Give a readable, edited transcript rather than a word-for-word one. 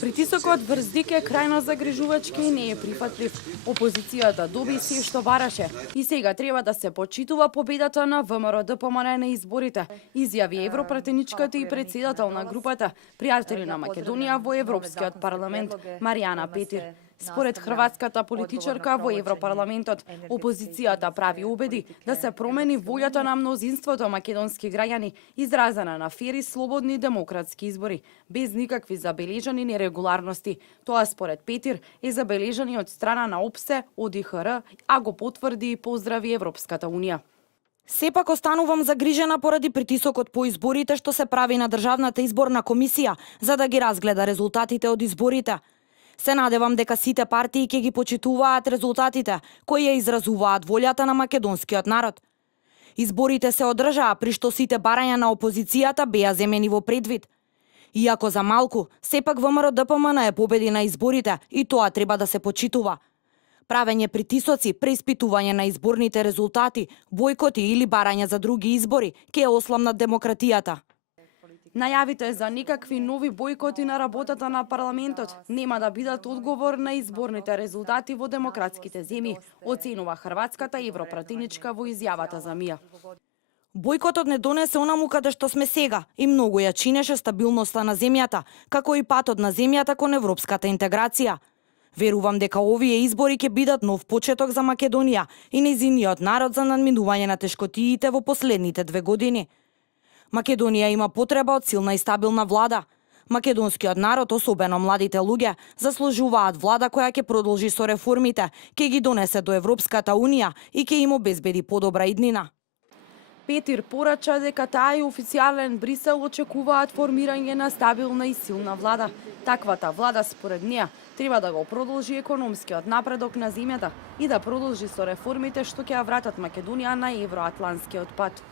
Притисокот врз ДИК е крајно загрижувачки и не е прифатлив. Опозицијата доби се што бараше и сега треба да се почитува победата на ВМРО-ДПМН на изборите, изјави европратеничката и председател на групата Пријатели на Македонија во Европскиот парламент Маријана Петир. Според хрватската политичарка во Европарламентот, опозицијата прави обиди да се промени волјата на мнозинството македонски граѓани, изразена на фери, слободни демократски избори, без никакви забележани нерегуларности. Тоа според Петир е забележани од страна на ОПСЕ, ОДИХР, а го потврди и поздрави Европската унија. Сепак останувам загрижена поради притисокот по изборите што се прави на Државната изборна комисија за да ги разгледа резултатите од изборите. Се надевам дека сите партии ќе ги почитуваат резултатите кои ја изразуваат волјата на македонскиот народ. Изборите се одржаа при што сите барања на опозицијата беа земени во предвид. Иако за малку, сепак ВМРО-ДПМН е победи на изборите и тоа треба да се почитува. Правење притисоци, преиспитување на изборните резултати, бојкоти или барања за други избори ќе осламнат демократијата. Најавите за никакви нови бојкоти на работата на парламентот нема да бидат одговор на изборните резултати во демократските земји, оценува хрватската европратеничка во изјавата за МИА. Бојкотот не донесе онаму каде што сме сега и многу ја чинеше стабилноста на земјата, како и патот на земјата кон европската интеграција. Верувам дека овие избори ќе бидат нов почеток за Македонија и нејзиниот народ за надминување на тешкотиите во последните 2 години. Македонија има потреба од силна и стабилна влада. Македонскиот народ, особено младите луѓе, заслужуваат влада која ќе продолжи со реформите, ќе ги донесе до Европската унија и ќе им обезбеди подобра иднина. Петир порача дека таа и официјален Брисел очекуваат формирање на стабилна и силна влада. Таквата влада, според неа, треба да го продолжи економскиот напредок на земјата и да продолжи со реформите што ќе ја вратат Македонија на евроатланскиот пат.